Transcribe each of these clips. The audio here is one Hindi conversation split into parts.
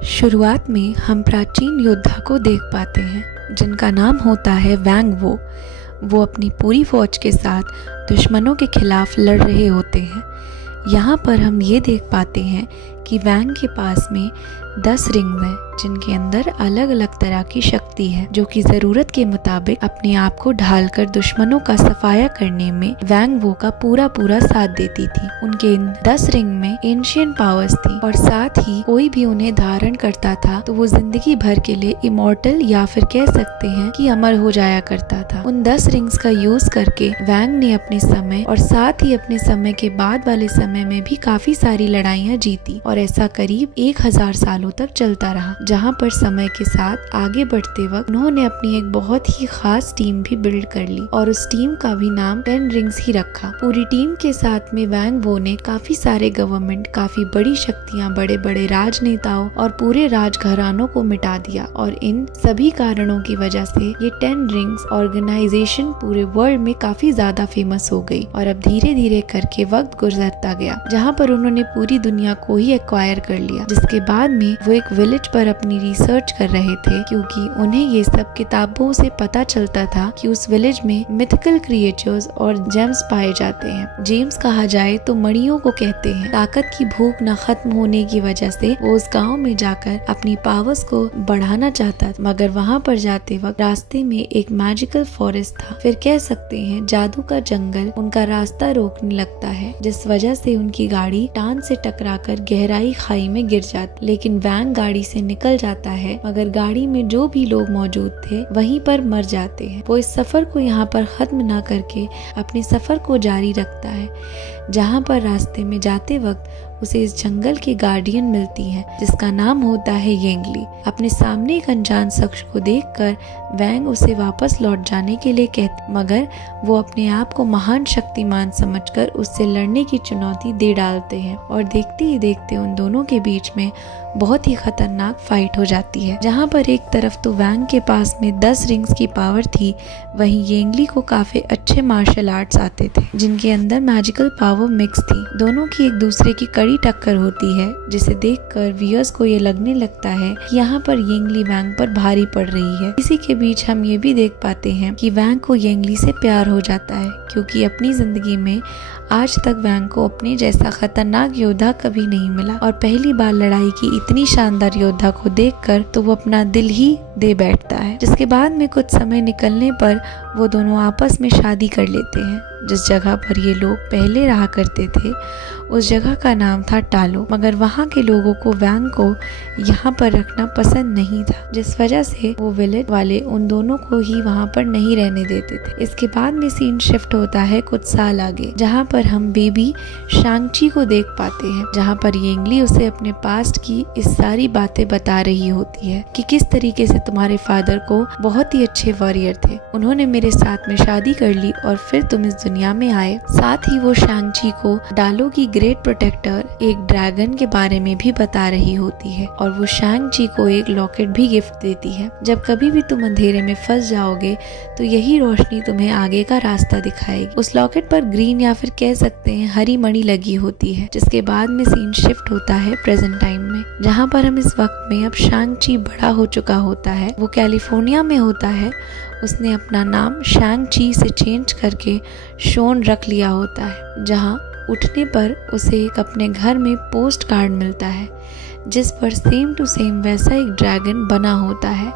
शुरुआत में हम प्राचीन योद्धा को देख पाते हैं जिनका नाम होता है वैंग वो। वो अपनी पूरी फौज के साथ दुश्मनों के खिलाफ लड़ रहे होते हैं। यहाँ पर हम ये देख पाते हैं कि वैंग के पास में 10 रिंग्स हैं जिनके अंदर अलग अलग तरह की शक्ति है, जो कि ज़रूरत के मुताबिक अपने आप को ढालकर दुश्मनों का सफाया करने में वैंग वो का पूरा साथ देती थी। उनके इन 10 रिंग में एंशिएंट पावर्स थी और साथ ही कोई भी उन्हें धारण करता था तो वो जिंदगी भर के लिए इमॉर्टल या फिर कह सकते हैं कि अमर हो जाया करता था। उन 10 रिंग्स का यूज करके वैंग ने अपने समय और साथ ही अपने समय के बाद वाले समय में भी काफी सारी लड़ाइयाँ जीती और ऐसा करीब 1000 सालों तक चलता रहा, जहाँ पर समय के साथ आगे बढ़ते वक्त उन्होंने अपनी एक बहुत ही खास टीम भी बिल्ड कर ली और उस टीम का भी नाम 10 रिंग्स ही रखा। पूरी टीम के साथ में वैंग वो ने काफी सारे गवर्नमेंट, काफी बड़ी शक्तियाँ, बड़े बड़े राजनेताओं और पूरे राजघरानों को मिटा दिया और इन सभी कारणों की वजह से ये 10 रिंग्स ऑर्गेनाइजेशन पूरे वर्ल्ड में काफी ज्यादा फेमस हो गई और अब धीरे धीरे करके वक्त गुजरता गया, जहाँ पर उन्होंने पूरी दुनिया को ही एक्वायर कर लिया। जिसके बाद में वो एक विलेज पर अपनी रिसर्च कर रहे थे, क्योंकि उन्हें ये सब किताबों से पता चलता था कि उस विलेज में मिथिकल क्रिएचर्स और जेम्स पाए जाते हैं। जेम्स कहा जाए तो मणियों को कहते हैं। ताकत की भूख न खत्म होने की वजह से वो उस गांव में जाकर अपनी पावर्स को बढ़ाना चाहता था, मगर वहां पर जाते वक्त रास्ते में एक मैजिकल फॉरेस्ट था, फिर कह सकते हैं जादू का जंगल उनका रास्ता रोकने लगता है, जिस वजह से उनकी गाड़ी टान से टकराकर गहराई खाई में गिर जाती। लेकिन वैंग गाड़ी से निकल जाता है, मगर गाड़ी में जो भी लोग मौजूद थे वहीं पर मर जाते हैं। वो इस सफर को यहाँ पर खत्म ना करके अपने सफर को जारी रखता है, जहाँ पर रास्ते में जाते वक्त उसे इस जंगल की गार्डियन मिलती है जिसका नाम होता है येंगली। अपने सामने एक अनजान शख्स को देखकर वैंग उसे वापस लौट जाने के लिए कहती, मगर वो अपने आप को महान शक्तिमान समझकर उससे लड़ने की चुनौती दे डालते हैं और देखते ही देखते उन दोनों के बीच में बहुत ही खतरनाक फाइट हो जाती है, जहाँ पर एक तरफ तो वैंग के पास में 10 रिंग्स की पावर थी, वहीं येंगली को काफी अच्छे मार्शल आर्ट्स आते थे जिनके अंदर मैजिकल पावर मिक्स थी। दोनों की एक दूसरे की कड़ी टक्कर होती है, जिसे देखकर व्यूअर्स को ये लगने लगता है कि यहाँ पर येंगली वैंग पर भारी पड़ रही है। इसी के बीच हम ये भी देख पाते हैं कि वैंग को येंगली से प्यार हो जाता है, क्योंकि अपनी जिंदगी में आज तक वैंग को अपने जैसा खतरनाक योद्धा कभी नहीं मिला और पहली बार लड़ाई की इतनी शानदार योद्धा को देखकर तो वो अपना दिल ही दे बैठता है। जिसके बाद में कुछ समय निकलने पर वो दोनों आपस में शादी कर लेते हैं। जिस जगह पर ये लोग पहले रहा करते थे उस जगह का नाम था टालो, मगर वहाँ के लोगों को वैंग को यहाँ पर रखना पसंद नहीं था, जिस वजह से वो विलेज वाले उन दोनों को ही वहाँ पर नहीं रहने देते थे। इसके बाद में सीन शिफ्ट होता है कुछ साल आगे, जहाँ पर हम बेबी शांग-ची को देख पाते हैं, जहाँ पर येंगली उसे अपने पास्ट की इस सारी बातें बता रही होती है कि किस तरीके से तुम्हारे फादर को बहुत ही अच्छे वॉरियर थे, उन्होंने मेरे साथ में शादी कर ली और फिर तुम इस दुनिया में आए। साथ ही वो शांग-ची को डालो की ग्रेट प्रोटेक्टर एक ड्रैगन के बारे में भी बता रही होती है और वो शांग-ची को एक लॉकेट भी गिफ्ट देती है। जब कभी भी तुम अंधेरे में फंस जाओगे तो यही रोशनी तुम्हें आगे का रास्ता दिखाएगी। उस लॉकेट पर ग्रीन या फिर कह सकते हैं हरी मणि लगी होती है। जिसके बाद में सीन शिफ्ट होता है प्रेजेंट टाइम में, जहाँ पर हम इस वक्त में अब शांग-ची बड़ा हो चुका होता है। वो कैलिफोर्निया में होता है। उसने अपना नाम शांग-ची से चेंज करके शोन रख लिया होता है, जहाँ उठने पर उसे एक अपने घर में पोस्ट कार्ड मिलता है जिस पर सेम टू सेम वैसा एक ड्रैगन बना होता है,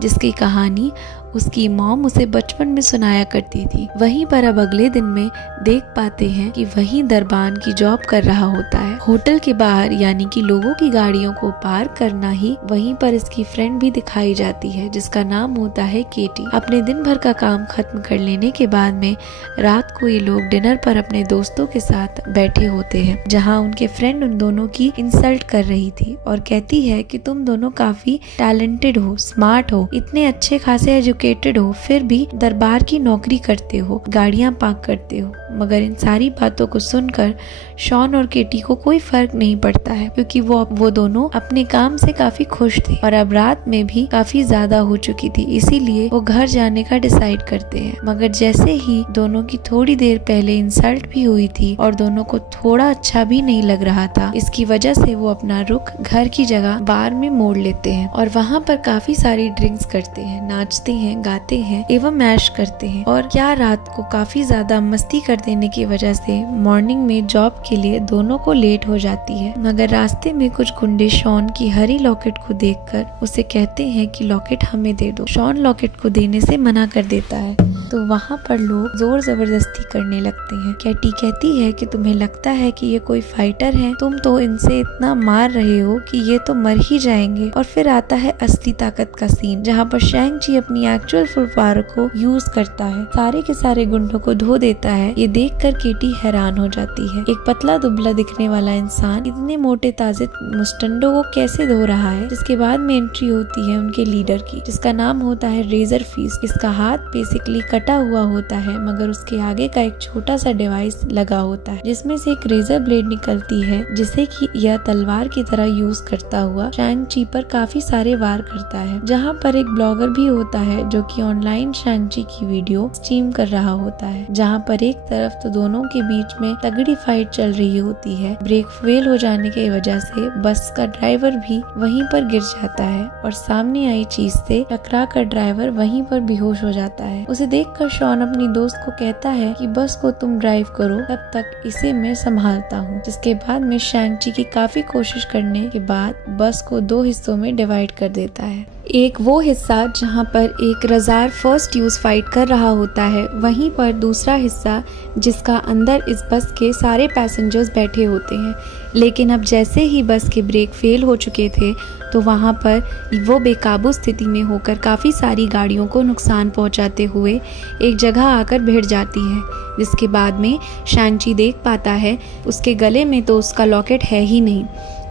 जिसकी कहानी उसकी मॉम उसे बचपन में सुनाया करती थी। वहीं पर अब अगले दिन में देख पाते हैं कि वही दरबान की जॉब कर रहा होता है। होटल के बाहर यानी कि लोगों की गाड़ियों को पार्क करना ही वहीं पर इसकी फ्रेंड भी दिखाई जाती है जिसका नाम होता है केटी। अपने दिन भर का काम खत्म कर लेने के बाद में रात को ये लोग डिनर पर अपने दोस्तों के साथ बैठे होते हैं, जहाँ उनके फ्रेंड उन दोनों की इंसल्ट कर रही थी और कहती है कि तुम दोनों काफी टैलेंटेड हो, स्मार्ट हो, इतने अच्छे खासे एजुकेटेड हो, फिर भी दरबार की नौकरी करते हो, गाड़ियां पार्क करते हो। मगर इन सारी बातों को सुनकर शॉन और केटी को कोई फर्क नहीं पड़ता है, क्योंकि वो दोनों अपने काम से काफी खुश थे और अब रात में भी काफी ज्यादा हो चुकी थी, इसीलिए वो घर जाने का डिसाइड करते हैं। मगर जैसे ही दोनों की थोड़ी देर पहले इंसल्ट भी हुई थी और दोनों को थोड़ा अच्छा भी नहीं लग रहा था, इसकी वजह से वो अपना अपना रुख घर की जगह बार में मोड़ लेते हैं और वहाँ पर काफी सारी ड्रिंक्स करते हैं, नाचते हैं, गाते हैं एवं ऐश करते हैं। और क्या रात को काफी ज्यादा मस्ती कर देने की वजह से मॉर्निंग में जॉब के लिए दोनों को लेट हो जाती है। मगर रास्ते में कुछ गुंडे शॉन की हरी लॉकेट को देखकर उसे कहते हैं कि लॉकेट हमें दे दो। शॉन लॉकेट को देने से मना कर देता है तो वहाँ पर लोग जोर जबरदस्ती करने लगते हैं। कैटी कहती है कि तुम्हें लगता है कि ये कोई फाइटर है, तुम तो इनसे इतना मार रहे हो कि ये तो मर ही जाएंगे। और फिर आता है असली ताकत का सीन, जहाँ पर शैंग-ची अपनी एक्चुअल फुल पावर को यूज करता है, सारे के सारे गुंडों को धो देता है। ये देखकर केटी हैरान हो जाती है, एक पतला दुबला दिखने वाला इंसान इतने मोटे ताजे मुस्टंडो को कैसे धो रहा है। जिसके बाद में एंट्री होती है उनके लीडर की, जिसका नाम होता है रेजर फीस। इसका हाथ बेसिकली कटा हुआ होता है, मगर उसके आगे का एक छोटा सा डिवाइस लगा होता है जिसमें से एक रेजर ब्लेड निकलती है, जिसे कि यह तलवार की तरह यूज करता हुआ शैंग-ची पर काफी सारे वार करता है। जहाँ पर एक ब्लॉगर भी होता है जो कि ऑनलाइन शैंग-ची की वीडियो स्ट्रीम कर रहा होता है। जहाँ पर एक तरफ तो दोनों के बीच में तगड़ी फाइट चल रही होती है, ब्रेक फेल हो जाने की वजह से बस का ड्राइवर भी वहीं पर गिर जाता है और सामने आई चीज से टकरा कर ड्राइवर वहीं पर बेहोश हो जाता है। उसे देखकर शॉन अपनी दोस्त को कहता है कि बस को तुम ड्राइव करो, तब तक इसे मैं संभालता हूँ। जिसके बाद में शैंग-ची की काफी कोशिश करने के बाद बस को 2 हिस्सों में डिवाइड कर देता है। एक वो हिस्सा जहाँ पर एक रज़ार फर्स्ट यूज फाइट कर रहा होता है, वहीं पर दूसरा हिस्सा जिसका अंदर इस बस के सारे पैसेंजर्स बैठे होते हैं। लेकिन अब जैसे ही बस के ब्रेक फेल हो चुके थे तो वहाँ पर वो बेकाबू स्थिति में होकर काफ़ी सारी गाड़ियों को नुकसान पहुँचाते हुए एक जगह आकर भिड़ जाती है। जिसके बाद में शैंग-ची देख पाता है उसके गले में तो उसका लॉकेट है ही नहीं।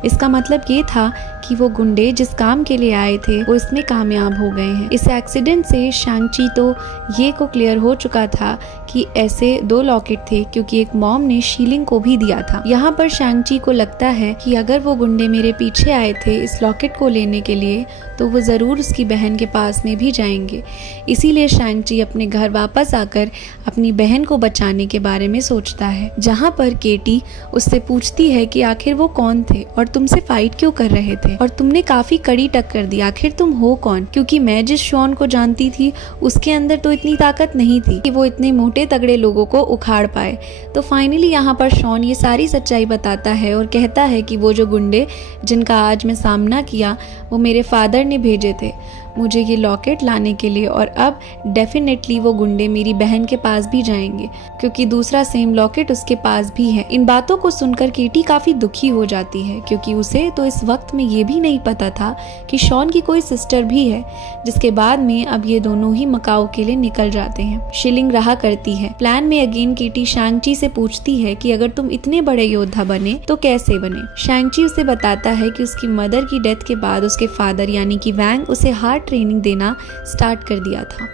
इसका मतलब ये था कि वो गुंडे जिस काम के लिए आए थे वो इसमें कामयाब हो गए हैं। इस एक्सीडेंट से शैंग-ची तो ये को क्लियर हो चुका था कि ऐसे 2 लॉकेट थे, क्योंकि एक मॉम ने शीलिंग को भी दिया था। यहाँ पर शैंग-ची को लगता है कि अगर वो गुंडे मेरे पीछे आए थे इस लॉकेट को लेने के लिए तो वो ज़रूर उसकी बहन के पास में भी जाएंगे। इसीलिए शैंग-ची अपने घर वापस आकर अपनी बहन को बचाने के बारे में सोचता है। जहाँ पर केटी उससे पूछती है कि आखिर वो कौन थे और तुमसे फाइट क्यों कर रहे थे और तुमने काफी कड़ी टक्कर दी, आखिर तुम हो कौन? क्योंकि मैं जिस शॉन को जानती थी उसके अंदर तो इतनी ताकत नहीं थी कि वो इतने मोटे तगड़े लोगों को उखाड़ पाए। तो फाइनली यहाँ पर शॉन ये सारी सच्चाई बताता है और कहता है कि वो जो गुंडे जिनका आज मैं सामना किया वो मेरे फादर ने भेजे थे मुझे ये लॉकेट लाने के लिए, और अब डेफिनेटली वो गुंडे मेरी बहन के पास भी जाएंगे क्योंकि दूसरा सेम लॉकेट उसके पास भी है। इन बातों को सुनकर केटी काफी दुखी हो जाती है क्योंकि उसे तो इस वक्त में ये भी नहीं पता था कि शॉन की कोई सिस्टर भी है। जिसके बाद में अब ये दोनों ही मकाओ के लिए निकल जाते हैं। शिलिंग रहा करती है। प्लान में अगेन केटी शैंग-ची से पूछती है कि अगर तुम इतने बड़े योद्धा बने तो कैसे बने। शैंग-ची उसे बताता है कि उसकी मदर की डेथ के बाद उसके फादर यानी कि वैंग उसे हार्ड ट्रेनिंग देना स्टार्ट कर दिया था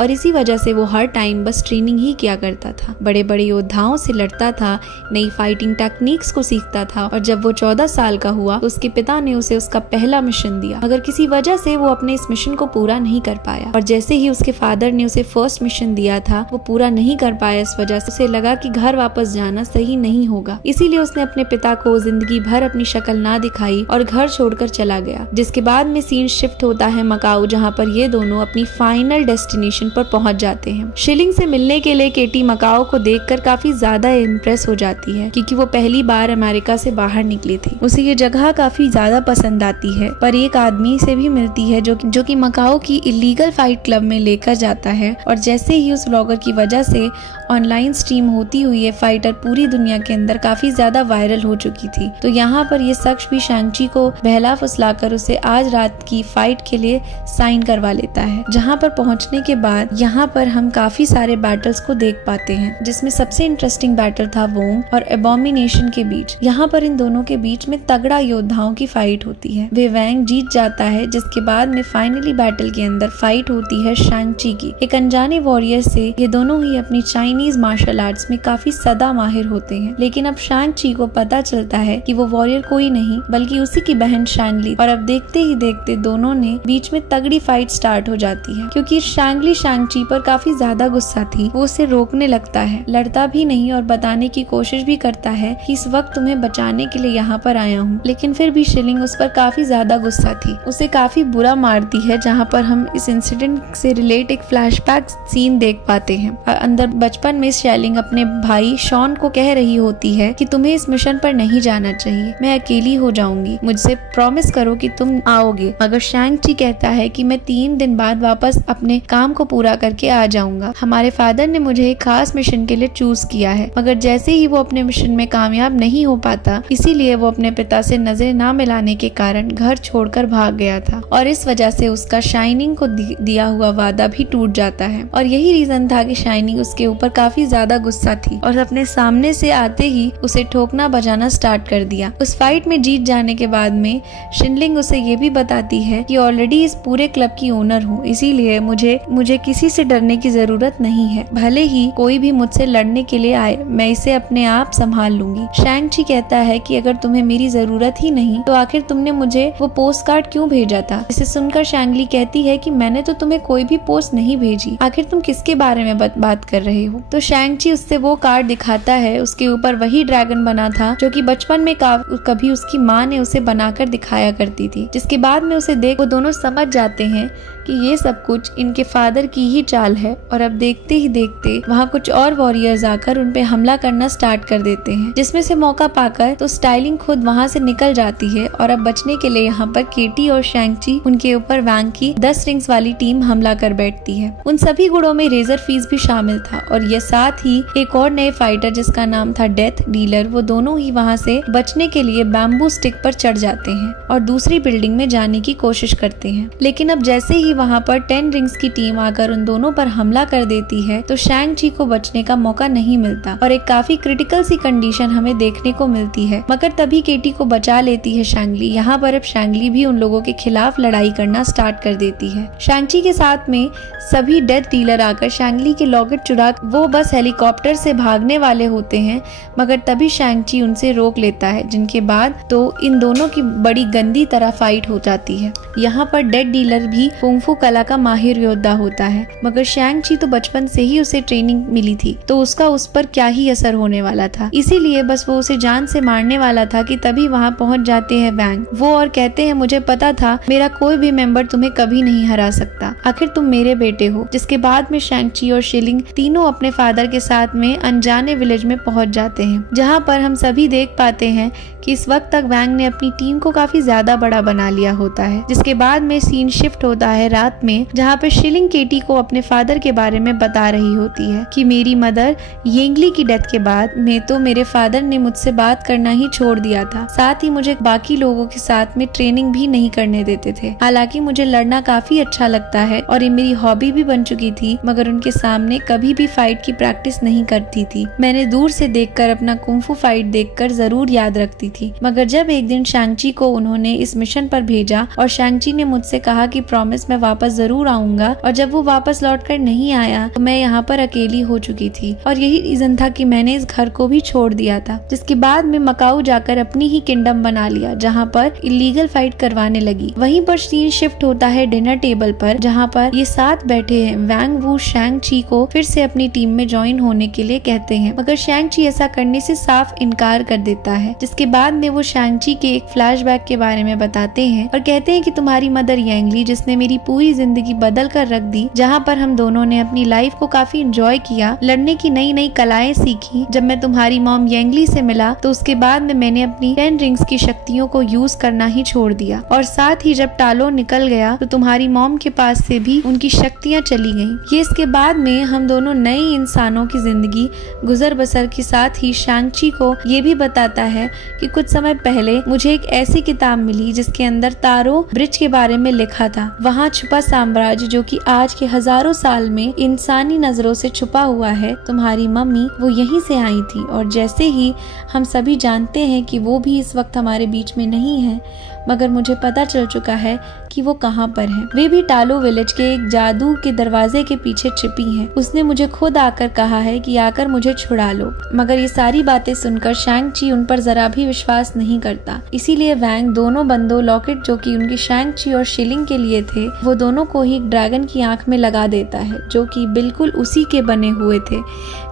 और इसी वजह से वो हर टाइम बस ट्रेनिंग ही किया करता था, बड़े बड़े योद्धाओं से लड़ता था, नई फाइटिंग टेक्निक्स को सीखता था। और जब वो 14 साल का हुआ तो उसके पिता ने उसे उसका पहला मिशन दिया, मगर किसी वजह से वो अपने इस मिशन को पूरा नहीं कर पाया। और जैसे ही उसके फादर ने उसे फर्स्ट मिशन दिया था वो पूरा नहीं कर पाया। इस वजह से उसे लगा कि घर वापस जाना सही नहीं होगा, इसीलिए उसने अपने पिता को जिंदगी भर अपनी शक्ल ना दिखाई और घर छोड़कर चला गया। जिसके बाद में सीन शिफ्ट होता है मकाऊ, जहाँ पर ये दोनों अपनी फाइनल डेस्टिनेशन पर पहुंच जाते हैं। शिलिंग से मिलने के लिए केटी मकाओ को देखकर काफी ज्यादा इम्प्रेस हो जाती है क्योंकि वो पहली बार अमेरिका से बाहर निकली थी। उसे ये जगह काफी ज्यादा पसंद आती है, पर एक आदमी से भी मिलती है जो कि मकाओ की इलीगल फाइट क्लब में लेकर जाता है। और जैसे ही उस ब्लॉगर की वजह से ऑनलाइन स्ट्रीम होती हुई ये फाइटर पूरी दुनिया के अंदर काफी ज्यादा वायरल हो चुकी थी, तो यहाँ पर ये शख्स भी शैंग-ची को बहला फुसलाकर उसे आज रात की फाइट के लिए साइन करवा लेता है। जहाँ पर पहुँचने के बाद यहाँ पर हम काफी सारे बैटल्स को देख पाते हैं, जिसमें सबसे इंटरेस्टिंग बैटल था वोंग और एबोमिनेशन के बीच। यहाँ पर इन दोनों के बीच में तगड़ा योद्धाओं की फाइट होती है। वे वैंग जीत जाता है, जिसके बाद में फाइनली बैटल के अंदर फाइट होती है शैंग-ची की एक अनजाने वॉरियर से। ये दोनों ही अपनी चाइनीज चाइनीज मार्शल आर्ट्स में काफी सदा माहिर होते हैं। लेकिन अब शैंग ची को पता चलता है कि वो वॉरियर कोई नहीं बल्कि उसी की बहन शैंगली, और अब देखते ही देखते दोनों ने बीच में तगड़ी फाइट स्टार्ट हो जाती है। क्योंकि शैंगली शैंग ची पर काफी ज्यादा गुस्सा थी, वो उसे रोकने लगता है, लड़ता भी नहीं और बताने की कोशिश भी करता है कि इस वक्त तुम्हें बचाने के लिए यहाँ पर आया हूँ। लेकिन फिर भी शिलिंग उस पर काफी ज्यादा गुस्सा थी, उसे काफी बुरा मारती है, जहाँ पर हम इस इंसिडेंट से रिलेट एक फ्लैशबैक सीन देख पाते हैं। अंदर बचपन में शिलिंग अपने भाई शॉन को कह रही होती है कि तुम्हें इस मिशन पर नहीं जाना चाहिए, मैं अकेली हो जाऊंगी, मुझसे प्रॉमिस करो कि तुम आओगे। मगर शैंग ची कहता है कि मैं 3 दिन बाद वापस अपने काम को पूरा करके आ जाऊंगा। हमारे फादर ने मुझे एक खास मिशन के लिए चूज किया है। मगर जैसे ही वो अपने मिशन में कामयाब नहीं हो पाता, इसीलिए वो अपने पिता से नजर ना मिलाने के कारण घर छोड़कर भाग गया था, और इस वजह से उसका शाइनिंग को दिया हुआ वादा भी टूट जाता है। और यही रीजन था कि शाइनिंग उसके ऊपर काफी ज्यादा गुस्सा थी और अपने सामने से आते ही उसे ठोकना बजाना स्टार्ट कर दिया। उस फाइट में जीत जाने के बाद में शिनलिंग उसे ये भी बताती है कि ऑलरेडी इस पूरे क्लब की ओनर हूँ, इसीलिए मुझे किसी से डरने की जरूरत नहीं है। भले ही कोई भी मुझसे लड़ने के लिए आए, मैं इसे अपने आप संभाल लूंगी। शैंग ची कहता है कि अगर तुम्हें मेरी जरूरत ही नहीं तो आखिर तुमने मुझे वो पोस्ट कार्ड क्यों भेजा था। इसे सुनकर शैंगली कहती है कि मैंने तो तुम्हें कोई भी पोस्ट नहीं भेजी, आखिर तुम किसके बारे में बात कर रहे हो। तो शैंग ची उससे वो कार्ड दिखाता है, उसके ऊपर वही ड्रैगन बना था जो कि बचपन में कभी उसकी माँ ने उसे बनाकर दिखाया करती थी। जिसके बाद में उसे देख वो दोनों समझ जाते हैं कि ये सब कुछ इनके फादर की ही चाल है। और अब देखते ही देखते वहाँ कुछ और वॉरियर्स आकर उन पे हमला करना स्टार्ट कर देते हैं, जिसमें से मौका पाकर तो स्टाइलिंग खुद वहाँ से निकल जाती है। और अब बचने के लिए यहाँ पर केटी और शैंग ची उनके ऊपर वैंग की 10 रिंग्स वाली टीम हमला कर बैठती है। उन सभी गुड़ों में रेजर फीस भी शामिल था, और ये साथ ही एक और नए फाइटर जिसका नाम था डेथ डीलर, वो दोनों ही वहाँ से बचने के लिए बैम्बू स्टिक पर चढ़ जाते हैं और दूसरी बिल्डिंग में जाने की कोशिश करते हैं। लेकिन अब जैसे ही वहाँ पर 10 रिंग्स की टीम आकर उन दोनों पर हमला कर देती है तो शैंग ची को बचने का मौका नहीं मिलता और एक काफी क्रिटिकल सी कंडीशन हमें देखने को मिलती है। मगर तभी केटी को बचा लेती है शैंगली। यहाँ पर अब शैंगली भी उन लोगों के खिलाफ लड़ाई करना स्टार्ट कर देती है। शैंग ची के साथ में सभी डेथ डीलर आकर शैंगली के लॉकेट चुरा वो बस हेलीकॉप्टर से भागने वाले होते हैं, मगर तभी शैंग ची उनसे रोक लेता है, जिनके बाद तो इन दोनों की बड़ी गंदी तरह फाइट हो जाती है। यहाँ पर डेथ डीलर भी कुंफू कला का माहिर योद्धा होता है, मगर शैंग ची तो बचपन से ही उसे ट्रेनिंग मिली थी, तो उसका उस पर क्या ही असर होने वाला था। इसीलिए बस वो उसे जान से मारने वाला था कि तभी वहाँ पहुँच जाते हैं वैंग वो और कहते हैं, मुझे पता था मेरा कोई भी मेंबर तुम्हें कभी नहीं हरा सकता, आखिर तुम मेरे बेटे हो। जिसके बाद में शैंग ची और शिलिंग तीनों अपने फादर के साथ में अनजाने विलेज में पहुंच जाते हैं, जहां पर हम सभी देख पाते हैं कि इस वक्त तक वैंग ने अपनी टीम को काफी ज्यादा बड़ा बना लिया होता है। जिसके बाद में सीन शिफ्ट होता है रात में, जहाँ पे शिलिंग केटी को अपने फादर के बारे में बता रही होती है कि मेरी मदर येंगली की डेथ के बाद में तो मेरे फादर ने मुझसे बात करना ही छोड़ दिया था, साथ ही मुझे बाकी लोगों के साथ में ट्रेनिंग भी नहीं करने देते थे। हालांकि मुझे लड़ना काफी अच्छा लगता है और ये मेरी हॉबी भी बन चुकी थी, मगर उनके सामने कभी भी फाइट की प्रैक्टिस नहीं करती थी। मैंने दूर से देखकर अपना कुंफू फाइट देखकर जरूर याद रखती थी। मगर जब एक दिन शैंग ची को उन्होंने इस मिशन पर भेजा और शैंग ची ने मुझसे कहा कि प्रॉमिस मैं वापस जरूर आऊंगा, और जब वो वापस लौटकर नहीं आया तो मैं यहाँ पर अकेली हो चुकी थी, और यही रीजन था कि मैंने इस घर को भी छोड़ दिया था। जिसके बाद में मकाऊ जाकर अपनी ही किंगडम बना लिया, जहाँ पर इलीगल फाइट करवाने लगी। वहीं पर सीन शिफ्ट होता है डिनर टेबल पर, जहाँ पर ये साथ बैठे हैं। वैंग वू शैंग ची को फिर से अपनी टीम में ज्वाइन होने के लिए कहते हैं, मगर शैंग ची ऐसा करने से साफ इनकार कर देता है। जिसके बाद में वो शैंग ची के एक फ्लैशबैक के बारे में बताते हैं और कहते हैं कि तुम्हारी मदर येंगली जिसने मेरी पूरी जिंदगी बदल कर रख दी, जहाँ पर हम दोनों ने अपनी लाइफ को काफी एंजॉय किया, लड़ने की नई नई कलाएं सीखी। जब मैं तुम्हारी मॉम येंगली से मिला तो उसके बाद में मैंने अपनी 10 रिंग्स की शक्तियों को यूज करना ही छोड़ दिया, और साथ ही जब टालो निकल गया तो तुम्हारी मॉम के पास से भी उनकी शक्तियां चली गईं। ये इसके बाद में हम दोनों नए इंसानों की जिंदगी गुजर बसर के साथ ही शैंग ची को ये भी बताता है कि कुछ समय पहले मुझे एक ऐसी किताब मिली जिसके अंदर तारो ब्रिज के बारे में लिखा था। वहाँ छुपा साम्राज्य जो कि आज के हजारों साल में इंसानी नजरों से छुपा हुआ है। तुम्हारी मम्मी वो यहीं से आई थी, और जैसे ही हम सभी जानते हैं कि वो भी इस वक्त हमारे बीच में नहीं है, मगर मुझे पता चल चुका है कि वो कहाँ पर है। वे भी टालो विलेज के एक जादू के दरवाजे के पीछे छिपी हैं। उसने मुझे खुद आकर कहा है कि आकर मुझे छुड़ा लो। मगर ये सारी बातें सुनकर शैंग-ची उन पर जरा भी विश्वास नहीं करता। इसीलिए वैंग दोनों बंदों लॉकेट जो कि उनकी शैंग-ची और शिलिंग के लिए थे, वो दोनों को ही एक ड्रैगन की आंख में लगा देता है, जो कि बिल्कुल उसी के बने हुए थे।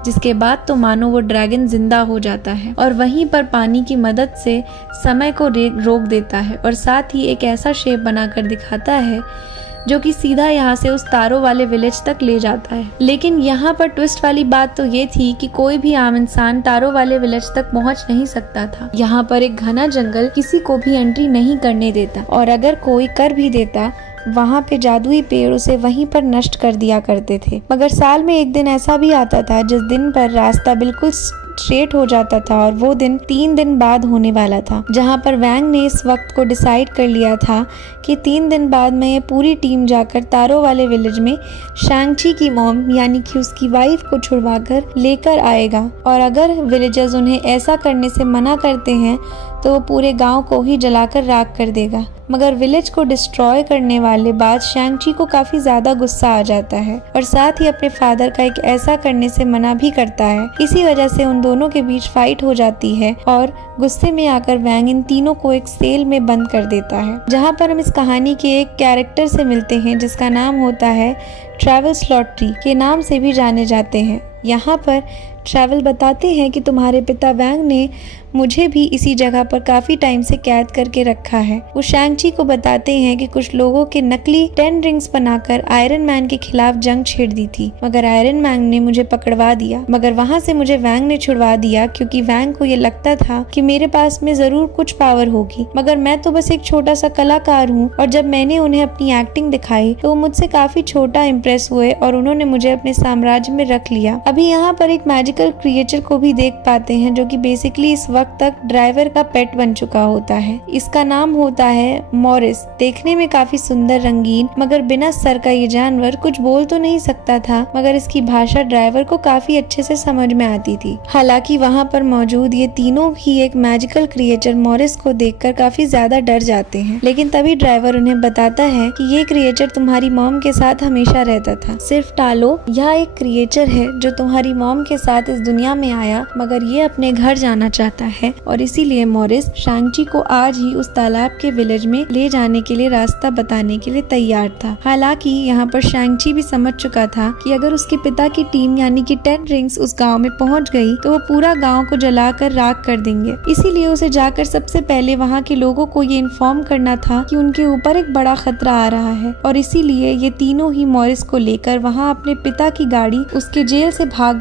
जिसके बाद तो मानो वो ड्रैगन जिंदा हो जाता है और वहीं पर पानी की मदद से समय को रोक देता है और साथ ही एक ऐसा शेप बनाकर दिखाता है जो कि सीधा यहाँ से उस तारों वाले विलेज तक ले जाता है। लेकिन यहाँ पर ट्विस्ट वाली बात तो ये थी कि कोई भी आम इंसान तारों वाले विलेज तक पहुँच नहीं सकता था। यहाँ पर एक घना जंगल किसी को भी एंट्री नहीं करने देता और अगर कोई कर भी देता, वहाँ पे जादुई पेड़ उसे वहीं पर नष्ट कर दिया करते थे। मगर साल में एक दिन ऐसा भी आता था जिस दिन पर रास्ता बिल्कुल स्ट्रेट हो जाता था और वो दिन 3 दिन बाद होने वाला था, जहाँ पर वैंग ने इस वक्त को डिसाइड कर लिया था कि 3 दिन बाद में ये पूरी टीम जाकर तारों वाले विलेज में शैंग-ची की मॉम यानी कि उसकी वाइफ को छुड़वाकर लेकर आएगा और अगर विलेजर्स उन्हें ऐसा करने से मना करते हैं तो वो पूरे गांव को ही जलाकर राख कर देगा। मगर विलेज को डिस्ट्रॉय करने वाले बाद शैंग-ची को काफी ज्यादा गुस्सा आ जाता है और साथ ही अपने फादर का एक ऐसा करने से मना भी करता है। इसी वजह से उन दोनों के बीच फाइट हो जाती है और गुस्से में आकर वैंग इन तीनों को एक सेल में बंद कर देता है, जहाँ पर हम इस कहानी के एक कैरेक्टर से मिलते हैं जिसका नाम होता है ट्रैवल्स लॉटरी के नाम से भी जाने जाते हैं। यहाँ पर ट्रैवल बताते हैं कि तुम्हारे पिता वैंग ने मुझे भी इसी जगह पर काफी टाइम से कैद करके रखा है। वो शैंग-ची को बताते हैं कि कुछ लोगों के नकली 10 रिंग्स बनाकर आयरन मैन के खिलाफ जंग छेड़ दी थी, मगर आयरन मैन ने मुझे पकड़वा दिया। मगर वहाँ से मुझे वैंग ने छुड़वा दिया क्योंकि वैंग को ये लगता था कि मेरे पास में जरूर कुछ पावर होगी, मगर मैं तो बस एक छोटा सा कलाकार हूँ। और जब मैंने उन्हें अपनी एक्टिंग दिखाई तो वो मुझसे काफी छोटा इम्प्रेस हुए और उन्होंने मुझे अपने साम्राज्य में रख लिया। अभी यहाँ पर एक मैजिकल क्रिएचर को भी देख पाते हैं जो कि बेसिकली इस वक्त तक ड्राइवर का पेट बन चुका होता है। इसका नाम होता है मॉरिस। देखने में काफी सुंदर, रंगीन, मगर बिना सर का ये जानवर कुछ बोल तो नहीं सकता था, मगर इसकी भाषा ड्राइवर को काफी अच्छे से समझ में आती थी। हालांकि वहाँ पर मौजूद ये तीनों ही एक मैजिकल क्रिएचर मॉरिस को देखकर काफी ज्यादा डर जाते हैं, लेकिन तभी ड्राइवर उन्हें बताता है कि ये क्रिएचर तुम्हारी मॉम के साथ हमेशा रहता था। सिर्फ टालो यह एक क्रिएचर है जो तुम्हारी मॉम के साथ इस दुनिया में आया, मगर ये अपने घर जाना चाहता है और इसीलिए मॉरिस शैंग-ची को आज ही उस तालाब के विलेज में ले जाने के लिए रास्ता बताने के लिए तैयार था। हालांकि यहाँ पर शैंग-ची भी समझ चुका था कि अगर उसके पिता की टीम यानी कि 10 रिंग्स उस गांव में पहुंच गई तो वो पूरा गांव को जलाकर राख कर देंगे। इसीलिए उसे जाकर सबसे पहले वहाँ के लोगों को ये इन्फॉर्म करना था कि उनके ऊपर एक बड़ा खतरा आ रहा है और इसीलिए ये तीनों ही मॉरिस को लेकर वहाँ अपने पिता की गाड़ी उसके जेल से भाग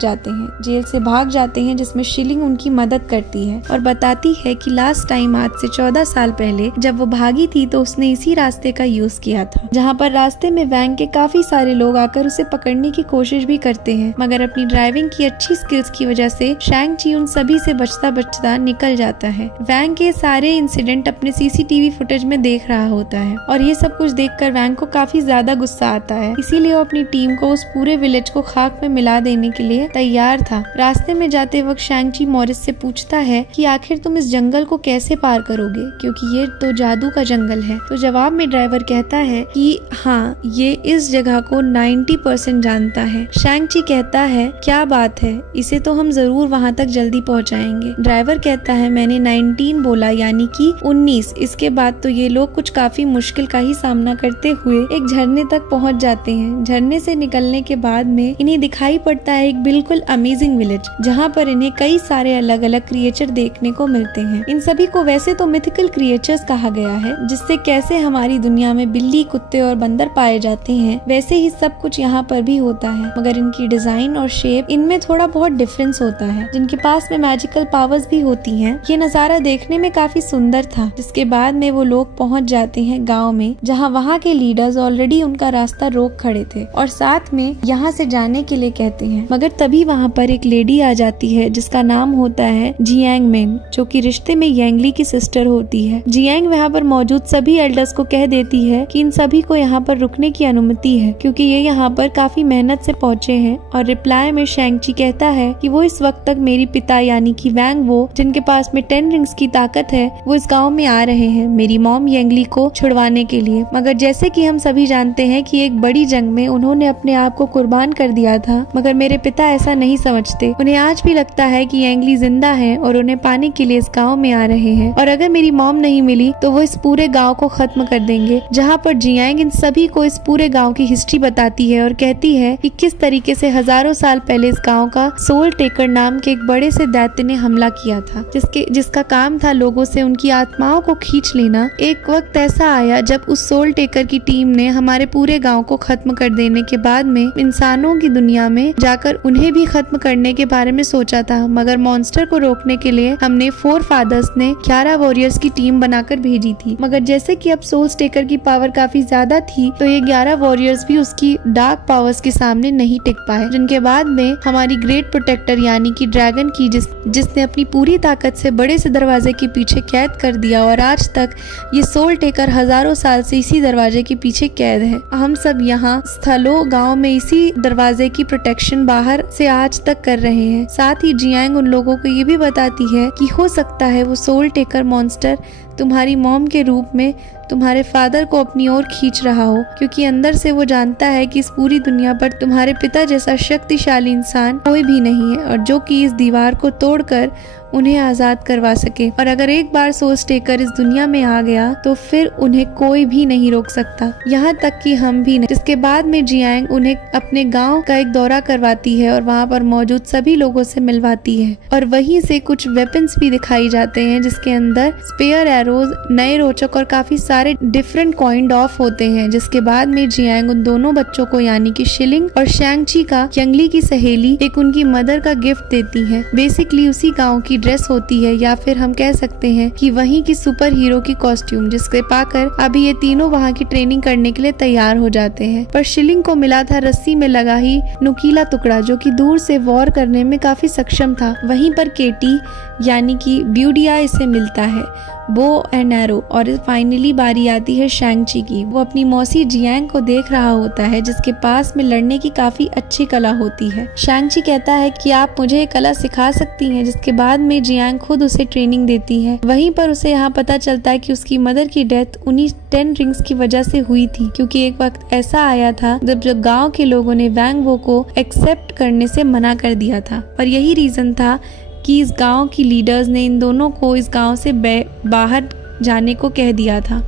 जाते हैं जिसमें शिलिंग उनकी मदद करती है और बताती है कि लास्ट टाइम आज से 14 साल पहले जब वो भागी थी तो उसने इसी रास्ते का यूज किया था, जहाँ पर रास्ते में वैंग के काफी सारे लोग आकर उसे पकड़ने की कोशिश भी करते हैं, मगर अपनी ड्राइविंग की अच्छी स्किल्स की वजह से शैंग-ची उन सभी से बचता निकल जाता है। वैंग के सारे इंसिडेंट अपने सीसीटीवी फुटेज में देख रहा होता है और ये सब कुछ देखकर वैंग को काफी ज्यादा गुस्सा आता है, इसीलिए वो अपनी टीम को उस पूरे विलेज को खाक में मिला देने के लिए तैयार था। रास्ते में जाते वक्त शैंग-ची मॉरिस से पूछता है कि आखिर तुम इस जंगल को कैसे पार करोगे, क्योंकि ये तो जादू का जंगल है। तो जवाब में ड्राइवर कहता है कि हाँ, ये इस जगह को 90% जानता है। शैंग-ची कहता है क्या बात है, इसे तो हम जरूर वहाँ तक जल्दी पहुँचाएंगे। ड्राइवर कहता है मैंने 19 बोला यानी कि 19। इसके बाद तो ये लोग कुछ काफी मुश्किल का ही सामना करते हुए एक झरने तक पहुँच जाते हैं। झरने से निकलने के बाद में इन्हें दिखाई पड़ता है एक बिल्कुल अमेजिंग विलेज, जहाँ पर इन्हें कई सारे अलग अलग क्रिएचर देखने को मिलते हैं। इन सभी को वैसे तो मिथिकल क्रिएचर्स कहा गया है, जिससे कैसे हमारी दुनिया में बिल्ली, कुत्ते और बंदर पाए जाते हैं वैसे ही सब कुछ यहाँ पर भी होता है, मगर इनकी डिजाइन और शेप इनमें थोड़ा बहुत डिफरेंस होता है। जिनके पास में मैजिकल पावर्स भी होती हैं। ये नजारा देखने में काफी सुंदर था। जिसके बाद में वो लोग पहुँच जाते हैं गाँव में, जहाँ वहाँ के लीडर्स ऑलरेडी उनका रास्ता रोक खड़े थे और साथ में यहाँ से जाने के लिए कहते हैं, मगर तभी वहाँ पर एक लेडी आ जाती है जिसका नाम होता है जियांग मेन, जो कि रिश्ते में यांगली की सिस्टर होती है। जियांग वहाँ पर मौजूद सभी एल्डर्स को कह देती है कि इन सभी को यहाँ पर रुकने की अनुमति है क्योंकि ये यहाँ पर काफी मेहनत से पहुँचे हैं। और रिप्लाई में शैंग-ची कहता है कि वो इस वक्त तक मेरी पिता यानी कि वैंग वो, जिनके पास में 10 रिंग्स की ताकत है, वो इस गाँव में आ रहे हैं मेरी मॉम यांगली को छुड़वाने के लिए। मगर जैसे कि हम सभी जानते हैं कि एक बड़ी जंग में उन्होंने अपने आप को कुर्बान कर दिया था, मगर मेरे पिता ऐसा नहीं समझते। उन्हें आज भी लगता है कि यांगली जिंदा है और उन्हें पाने के लिए इस गांव में आ रहे हैं और अगर मेरी मॉम नहीं मिली तो वो इस पूरे गांव को खत्म कर देंगे। जहां पर जियांग इन सभी को इस पूरे गांव की हिस्ट्री बताती है और कहती है कि किस तरीके से हजारों साल पहले इस गांव का सोल टेकर नाम के एक बड़े से दैत्य ने हमला किया था, जिसका काम था लोगों से उनकी आत्माओं को खींच लेना। एक वक्त ऐसा आया जब उस सोल टेकर की टीम ने हमारे पूरे गांव को खत्म कर देने के बाद में इंसानों की दुनिया में जाकर उन्हें भी खत्म करने के बारे में सोचा था, मगर मॉन्स्टर को रोकने के लिए हमने 4 फादर्स ने 11 वॉरियर्स की टीम बनाकर भेजी थी। मगर जैसे कि अब सोल टेकर की पावर काफी ज्यादा थी तो ये 11 वॉरियर्स भी उसकी डार्क पावर्स के सामने नहीं टिक पाए, जिनके बाद में हमारी ग्रेट प्रोटेक्टर यानी कि ड्रैगन की जिसने अपनी पूरी ताकत से बड़े से दरवाजे के पीछे कैद कर दिया और आज तक ये सोल टेकर हजारों साल से इसी दरवाजे के पीछे कैद है। हम सब यहाँ स्थलों गांव में इसी दरवाजे की प्रोटेक्शन बाहर से आज तक कर रहे हैं। साथ ही जियांग उन लोगों को ये भी बताती है कि हो सकता है वो सोल टेकर मॉन्स्टर तुम्हारी मॉम के रूप में तुम्हारे फादर को अपनी ओर खींच रहा हो, क्योंकि अंदर से वो जानता है कि इस पूरी दुनिया पर तुम्हारे पिता जैसा शक्तिशाली इंसान कोई भी नहीं है और जो कि इस दीवार को तोड़कर उन्हें आजाद करवा सके। और अगर एक बार सोल टेकर इस दुनिया में आ गया तो फिर उन्हें कोई भी नहीं रोक सकता, यहाँ तक कि हम भी नहीं। जिसके बाद में जियांग उन्हें अपने गांव का एक दौरा करवाती है और वहाँ पर मौजूद सभी लोगों से मिलवाती है और वहीं से कुछ वेपन्स भी दिखाई जाते हैं जिसके अंदर स्पेयर एरोज, नए रोचक और काफी सारे डिफरेंट कॉइंड ऑफ होते हैं। जिसके बाद में जियांग उन दोनों बच्चों को यानी कि शिलिंग और शैंग-ची का यांगली की सहेली एक उनकी मदर का गिफ्ट देती है। बेसिकली उसी गाँव की ड्रेस होती है या फिर हम कह सकते हैं कि वहीं की सुपर हीरो की कॉस्ट्यूम, जिसके पाकर अभी ये तीनों वहाँ की ट्रेनिंग करने के लिए तैयार हो जाते हैं। पर शिलिंग को मिला था रस्सी में लगा ही नुकीला टुकड़ा जो कि दूर से वॉर करने में काफी सक्षम था। वहीं पर केटी यानी कि ब्यूडिया इसे मिलता है बो एंड एरो। और फाइनली बारी आती है शैंग-ची की। वो अपनी मौसी जियांग को देख रहा होता है जिसके पास में लड़ने की काफी अच्छी कला होती है। शैंग-ची कहता है कि आप मुझे कला सिखा सकती हैं, जिसके बाद में जियांग खुद उसे ट्रेनिंग देती है। वहीं पर उसे यहाँ पता चलता है कि उसकी मदर की डेथ उन्हीं 10 रिंग्स की वजह से हुई थी, क्योंकि एक वक्त ऐसा आया था जब गाँव के लोगों ने वैंग वो को एक्सेप्ट करने से मना कर दिया था। पर यही रीजन था कि इस गांव की लीडर्स ने इन दोनों को इस गांव से बाहर जाने को कह दिया था।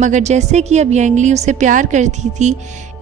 मगर जैसे कि अब यांगली उसे प्यार करती थी,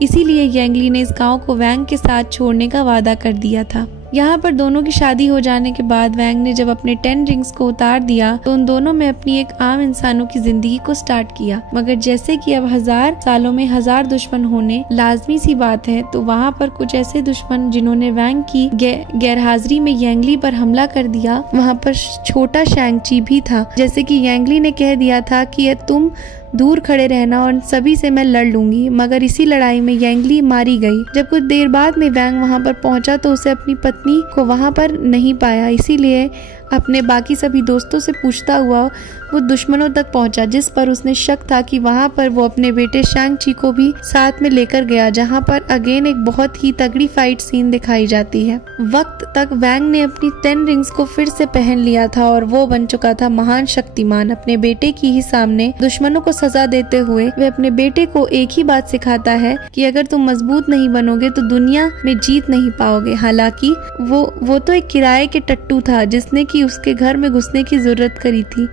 इसीलिए यांगली ने इस गांव को वैंग के साथ छोड़ने का वादा कर दिया था। यहाँ पर दोनों की शादी हो जाने के बाद वैंग ने जब अपने 10 रिंग्स को उतार दिया तो उन दोनों में अपनी एक आम इंसानों की जिंदगी को स्टार्ट किया। मगर जैसे कि अब 1000 सालों में 1000 दुश्मन होने लाजमी सी बात है, तो वहाँ पर कुछ ऐसे दुश्मन जिन्होंने वैंग की गैरहाजिरी में यांगली पर हमला कर दिया, वहाँ पर छोटा शैंग-ची भी था। जैसे कि यांगली ने कह दिया था कि तुम दूर खड़े रहना और सभी से मैं लड़ लूंगी, मगर इसी लड़ाई में यांगली मारी गई। जब कुछ देर बाद में वैंग वहां पर पहुंचा तो उसे अपनी पत्नी को वहां पर नहीं पाया, इसीलिए अपने बाकी सभी दोस्तों से पूछता हुआ वो दुश्मनों तक पहुंचा, जिस पर उसने शक था कि वहां पर वो अपने बेटे शैंग-ची को भी साथ में लेकर गया, जहां पर अगेन एक बहुत ही तगड़ी फाइट सीन दिखाई जाती है। वक्त तक वैंग ने अपनी 10 रिंग्स को फिर से पहन लिया था और वो बन चुका था महान शक्तिमान। अपने बेटे की ही सामने दुश्मनों को सजा देते हुए वे अपने बेटे को एक ही बात सिखाता है कि अगर तुम मजबूत नहीं बनोगे तो दुनिया में जीत नहीं पाओगे। हालांकि वो तो एक किराए के टट्टू था जिसने कि उसके घर में घुसने की जरूरत करी थी।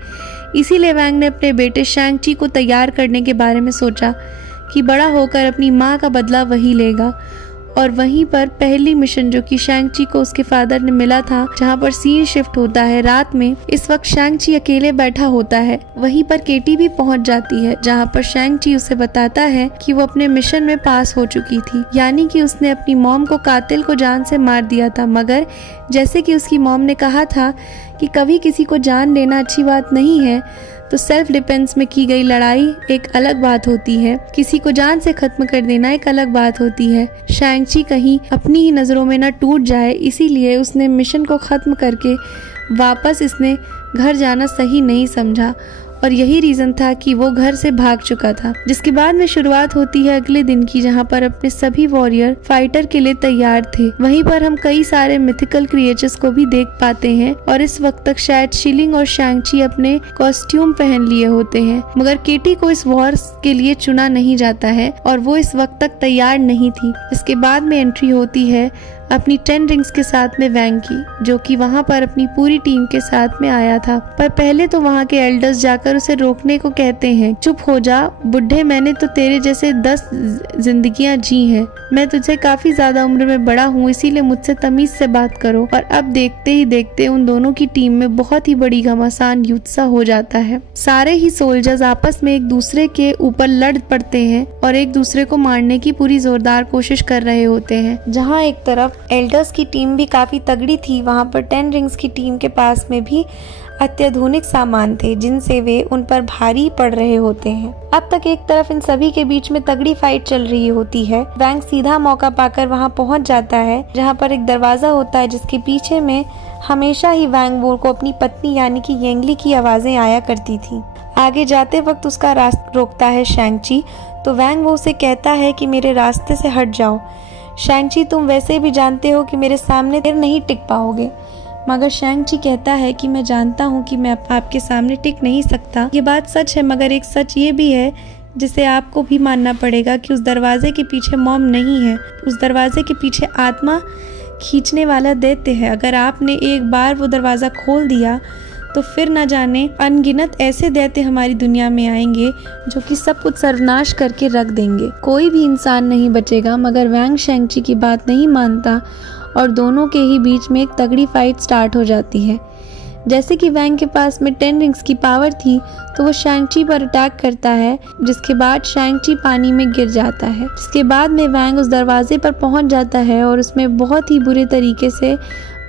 इसीलिए वैंग ने अपने बेटे शैंग-ची को तैयार करने के बारे में सोचा कि बड़ा होकर अपनी माँ का बदला वही लेगा। और वहीं पर पहली मिशन जो कि शैंग-ची को उसके फादर ने मिला था, जहां पर सीन शिफ्ट होता है रात में। इस वक्त शैंग-ची अकेले बैठा होता है। वहीं पर केटी भी पहुंच जाती है, जहां पर शैंग-ची उसे बताता है कि वो अपने मिशन में पास हो चुकी थी, यानी कि उसने अपनी मॉम को कातिल को जान से मार दिया था। मगर जैसे कि उसकी मॉम ने कहा था कि कभी किसी को जान लेना अच्छी बात नहीं है, तो सेल्फ डिफेंस में की गई लड़ाई एक अलग बात होती है, किसी को जान से खत्म कर देना एक अलग बात होती है। शैंग-ची कहीं अपनी ही नज़रों में न टूट जाए, इसीलिए उसने मिशन को ख़त्म करके वापस इसने घर जाना सही नहीं समझा, और यही रीज़न था कि वो घर से भाग चुका था। जिसके बाद में शुरुआत होती है अगले दिन की, जहाँ पर अपने सभी वॉरियर फाइटर के लिए तैयार थे। वहीं पर हम कई सारे मिथिकल क्रिएचर्स को भी देख पाते हैं, और इस वक्त तक शायद शिलिंग और शैंग-ची अपने कॉस्ट्यूम पहन लिए होते हैं, मगर केटी को इस वॉर के लिए चुना नहीं जाता है और वो इस वक्त तक तैयार नहीं थी। इसके बाद में एंट्री होती है अपनी 10 रिंग्स के साथ में वैंग की, जो कि वहाँ पर अपनी पूरी टीम के साथ में आया था। पर पहले तो वहाँ के एल्डर्स जाकर उसे रोकने को कहते हैं, चुप हो जा बुढ़े, मैंने तो तेरे जैसे 10 जिंदगियां जी हैं, मैं तुझे काफी ज्यादा उम्र में बड़ा हूँ, इसीलिए मुझसे तमीज से बात करो। और अब देखते ही देखते उन दोनों की टीम में बहुत ही बड़ी घमासान युद्ध सा हो जाता है। सारे ही सोल्जर्स आपस में एक दूसरे के ऊपर लड़ पड़ते हैं और एक दूसरे को मारने की पूरी जोरदार कोशिश कर रहे होते हैं। जहाँ एक तरफ एल्डर्स की टीम भी काफी तगड़ी थी, वहाँ पर 10 रिंग्स की टीम के पास में भी अत्याधुनिक सामान थे, जिनसे वे उन पर भारी पड़ रहे होते हैं। अब तक एक तरफ इन सभी के बीच में तगड़ी फाइट चल रही होती है। वैंग सीधा मौका पाकर वहां पहुंच जाता है, जहां पर एक दरवाजा होता है, जिसके पीछे में हमेशा ही वैंग वो को अपनी पत्नी यानी कि येंगली की आवाजें आया करती थी। आगे जाते वक्त उसका रास्ता रोकता है शैंग-ची, तो वैंग वो उसे कहता है कि मेरे रास्ते से हट जाओ। शैंग-ची, तुम वैसे भी जानते हो कि मेरे सामने देर नहीं टिक पाओगे। मगर शैंग-ची कहता है कि मैं जानता हूँ कि मैं आपके सामने टिक नहीं सकता। ये बात सच है, मगर एक सच ये भी है जिसे आपको भी मानना पड़ेगा कि उस दरवाजे के पीछे मॉम नहीं है, उस दरवाजे के पीछे आत्मा खींचने वाला दैत्य है। अगर आपने एक बार वो दरवाज़ा खोल दिया तो फिर न जाने अनगिनत ऐसे दैत्य हमारी दुनिया में आएंगे जो कि सब कुछ सर्वनाश करके रख देंगे। कोई भी इंसान नहीं बचेगा। मगर वैंग शैंग-ची की बात नहीं मानता और दोनों के ही बीच में एक तगड़ी फाइट स्टार्ट हो जाती है। जैसे कि वैंग के पास में 10 रिंग्स की पावर थी, तो वो शैंग-ची पर अटैक करता है, जिसके बाद शैंग-ची पानी में गिर जाता है। जिसके बाद में वैंग उस दरवाजे पर पहुंच जाता है और उसमें बहुत ही बुरे तरीके से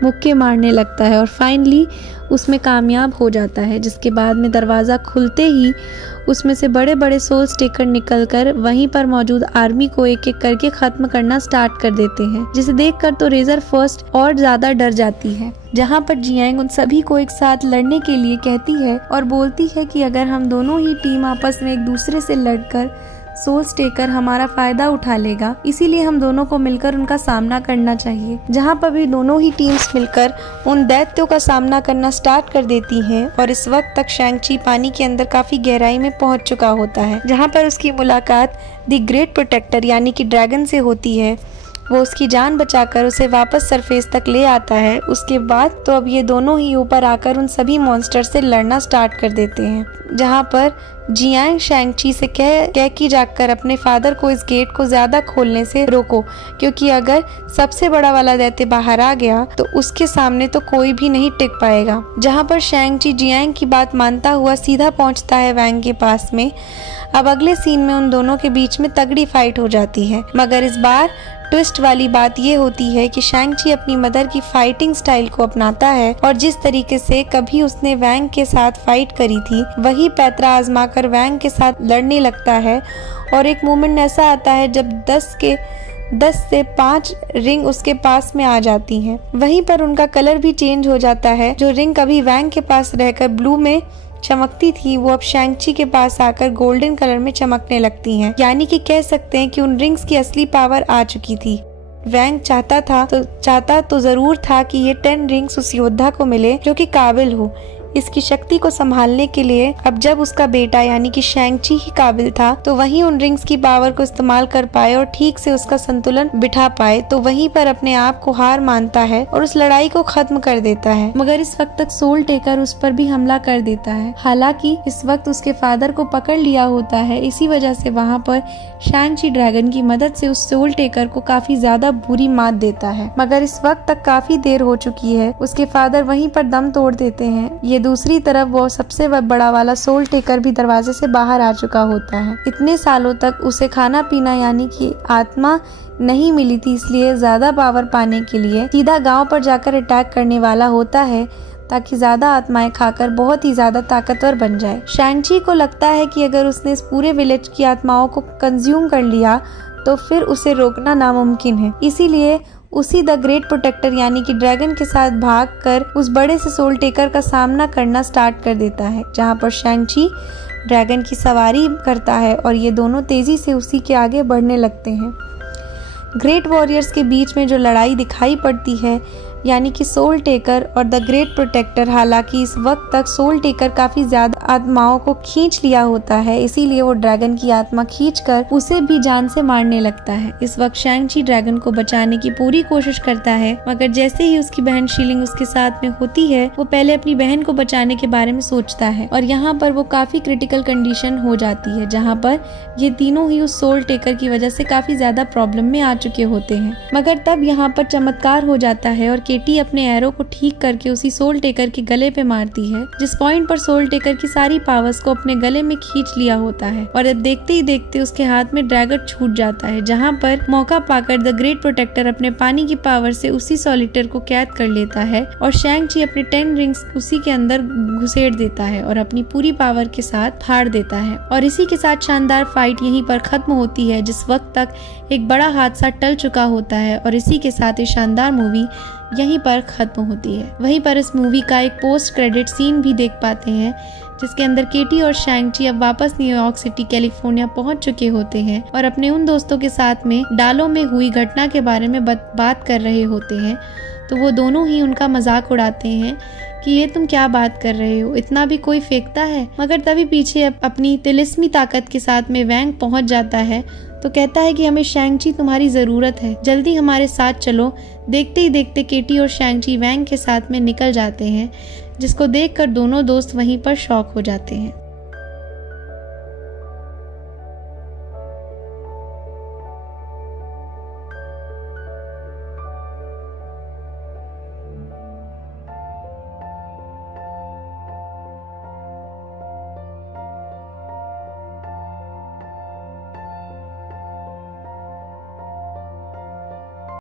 मुक्के मारने लगता है और फाइनली उसमें कामयाब हो जाता है। जिसके बाद में दरवाज़ा खुलते ही उसमें से बड़े बड़े सोल स्टेकर निकलकर वहीं पर मौजूद आर्मी को एक एक करके ख़त्म करना स्टार्ट कर देते हैं, जिसे देखकर तो रेजर फर्स्ट और ज़्यादा डर जाती है। जहां पर जियांग उन सभी को एक साथ लड़ने के लिए कहती है और बोलती है कि अगर हम दोनों ही टीम आपस में एक दूसरे से लड़कर सोल स्टेकर हमारा फायदा उठा लेगा, इसीलिए हम दोनों को मिलकर उनका सामना करना चाहिए। जहां पर भी दोनों ही टीम्स मिलकर उन दैत्यों का सामना करना स्टार्ट कर देती हैं और इस वक्त तक शैंग-ची पानी के अंदर काफी गहराई में पहुंच चुका होता है, जहां पर उसकी मुलाकात द ग्रेट प्रोटेक्टर यानी कि ड्रैगन से होती है। वो उसकी जान बचाकर उसे वापस सरफेस तक ले आता है। उसके बाद तो अब ये दोनों ही ऊपर आकर उन सभी मॉन्स्टर से लड़ना स्टार्ट कर देते हैं, जहाँ पर जियांग शैंग-ची से कह की जाकर अपने फादर को इस गेट को ज्यादा खोलने से रोको, क्योंकि अगर सबसे बड़ा वाला दैत्य बाहर आ गया तो उसके सामने तो कोई भी नहीं टिक पाएगा। जहाँ पर शैंग-ची जियांग की बात मानता हुआ सीधा पहुँचता है वैंग के पास में। अब अगले सीन में उन दोनों के बीच में तगड़ी फाइट हो जाती है, मगर इस बार ट्विस्ट वाली बात ये होती है कि शैंग-ची अपनी मदर की फाइटिंग स्टाइल को अपनाता है और जिस तरीके से कभी उसने वैंग के साथ फाइट करी थी, वही पैतरा आजमाकर वैंग के साथ लड़ने लगता है। और एक मोमेंट ऐसा आता है जब 10 से 5 रिंग उसके पास में आ जाती हैं। वहीं पर उनका कलर भी चेंज हो जाता है। जो रिंग कभी वैंग के पास रहकर ब्लू में चमकती थी, वो अब शैंग-ची के पास आकर गोल्डन कलर में चमकने लगती हैं। यानी कि कह सकते हैं कि उन रिंग्स की असली पावर आ चुकी थी। वैंग चाहता तो जरूर था कि ये 10 रिंग्स उस योद्धा को मिले जो कि काबिल हो इसकी शक्ति को संभालने के लिए। अब जब उसका बेटा यानी कि शैंग-ची ही काबिल था, तो वहीं उन रिंग्स की पावर को इस्तेमाल कर पाए और ठीक से उसका संतुलन बिठा पाए, तो वहीं पर अपने आप को हार मानता है और उस लड़ाई को खत्म कर देता है। मगर इस वक्त तक सोल टेकर उस पर भी हमला कर देता है। हालांकि इस वक्त उसके फादर को पकड़ लिया होता है, इसी वजह से वहाँ पर शैंग-ची ड्रैगन की मदद से उस सोल टेकर को काफी ज्यादा बुरी मात देता है। मगर इस वक्त तक काफी देर हो चुकी है, उसके फादर वहीं पर दम तोड़ देते हैं। ये दूसरी तरफ वो सबसे बड़ा वाला सोल टेकर भी दरवाजे से बाहर आ चुका होता है। इतने सालों तक उसे खाना पीना यानी कि आत्मा नहीं मिली थी, इसलिए ज्यादा पावर पाने के लिए सीधा गांव पर जाकर अटैक करने वाला होता है। ताकि ज़्यादा आत्माएं खाकर बहुत ही ज़्यादा ताकतवर बन जाए। शैंग-ची को लगता है कि अगर उसने इस पूरे विलेज की आत्माओं को कंज्यूम कर लिया तो फिर उसे रोकना नामुमकिन है। इसीलिए उसी द ग्रेट प्रोटेक्टर यानी कि ड्रैगन के साथ भागकर उस बड़े से सोल टेकर का सामना करना स्टार्ट कर देता है, जहाँ पर शैंग-ची ड्रैगन की सवारी करता है और ये दोनों तेजी से उसी के आगे बढ़ने लगते हैं। ग्रेट वॉरियर्स के बीच में जो लड़ाई दिखाई पड़ती है यानी कि सोल टेकर और द ग्रेट प्रोटेक्टर, हालांकि इस वक्त तक सोल टेकर काफी ज्यादा आत्माओं को खींच लिया होता है, इसीलिए वो ड्रैगन की आत्मा खींचकर उसे भी जान से मारने लगता है। इस वक्त शैंग-ची ड्रैगन को बचाने की पूरी कोशिश करता है, मगर जैसे ही उसकी बहन शीलिंग उसके साथ में होती है वो पहले अपनी बहन को बचाने के बारे में सोचता है और यहाँ पर वो काफी क्रिटिकल कंडीशन हो जाती है, जहाँ पर ये तीनों ही उस सोल टेकर की वजह से काफी ज्यादा प्रॉब्लम में आ चुके होते हैं। मगर तब यहाँ पर चमत्कार हो जाता है और केटी अपने एरो को ठीक करके उसी सोल टेकर के गले पे मारती है, जिस पॉइंट पर सोल टेकर की सारी पावर्स को अपने गले में खींच लिया होता है और अब देखते ही देखते उसके हाथ में ड्रैगन छूट जाता है, जहाँ पर मौका पाकर द ग्रेट प्रोटेक्टर अपने पानी की पावर से उसी सॉलिटर को कैद कर लेता है और शैंग-ची अपने 10 रिंग्स उसी के अंदर घुसेड़ देता है और अपनी पूरी पावर के साथ फाड़ देता है। और इसी के साथ शानदार फाइट यहीं पर खत्म होती है, जिस वक्त तक एक बड़ा हादसा टल चुका होता है और इसी के साथ ये शानदार मूवी यहीं पर खत्म होती है। वहीं पर इस मूवी का एक पोस्ट क्रेडिट सीन भी देख पाते हैं, जिसके अंदर केटी और शैंग-ची अब वापस न्यूयॉर्क सिटी कैलिफोर्निया पहुंच चुके होते हैं और अपने उन दोस्तों के साथ में डालो में हुई घटना के बारे में बात कर रहे होते हैं। तो वो दोनों ही उनका मजाक उड़ाते हैं कि ये तुम क्या बात कर रहे हो, इतना भी कोई फेंकता है। मगर तभी पीछे अपनी तिलिस्मी ताकत के साथ में वैंग पहुंच जाता है तो कहता है कि हमें शैंग-ची तुम्हारी जरूरत है, जल्दी हमारे साथ चलो। देखते ही देखते केटी और शैंग-ची वैंग के साथ में निकल जाते हैं, जिसको देखकर दोनों दोस्त वहीं पर शॉक हो जाते हैं।